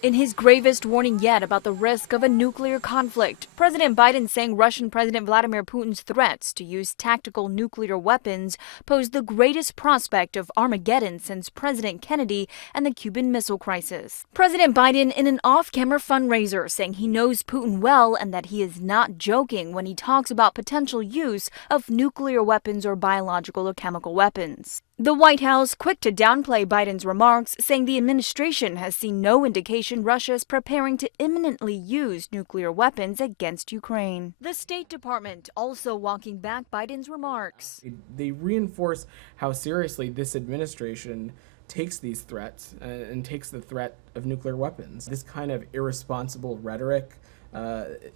In his gravest warning yet about the risk of a nuclear conflict, President Biden saying Russian President Vladimir Putin's threats to use tactical nuclear weapons pose the greatest prospect of Armageddon since President Kennedy and the Cuban Missile Crisis. President Biden in an off-camera fundraiser saying he knows Putin well and that he is not joking when he talks about potential use of nuclear weapons or biological or chemical weapons. The White House quick to downplay Biden's remarks, saying the administration has seen no indication Russia is preparing to imminently use nuclear weapons against Ukraine. The State Department also walking back Biden's remarks. They reinforce how seriously this administration takes these threats and takes the threat of nuclear weapons. This kind of irresponsible rhetoric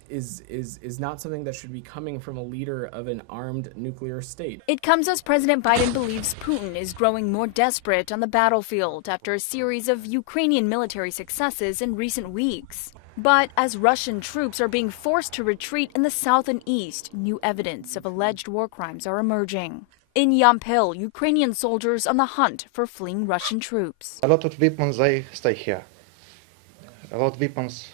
is not something that should be coming from a leader of an armed nuclear state. It comes as President Biden believes Putin is growing more desperate on the battlefield after a series of Ukrainian military successes in recent weeks. But as Russian troops are being forced to retreat in the south and east, new evidence of alleged war crimes are emerging. In Yampil, Ukrainian soldiers on the hunt for fleeing Russian troops. A lot of weapons, they stay here. A lot of weapons.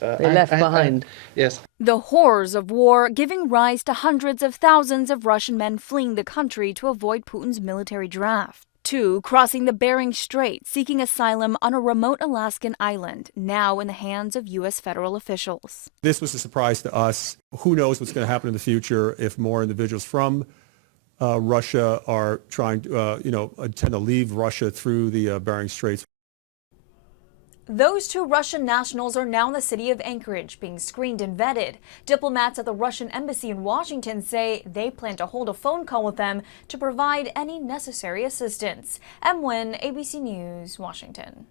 They left behind. Yes. The horrors of war giving rise to hundreds of thousands of Russian men fleeing the country to avoid Putin's military draft. Two crossing the Bering Strait seeking asylum on a remote Alaskan island, now in the hands of U.S. federal officials. This was a surprise to us. Who knows what's going to happen in the future if more individuals from Russia are trying to, intend to leave Russia through the Bering Straits. Those two Russian nationals are now in the city of Anchorage being screened and vetted. Diplomats at the Russian embassy in Washington say they plan to hold a phone call with them to provide any necessary assistance. M. Nguyen, ABC News, Washington.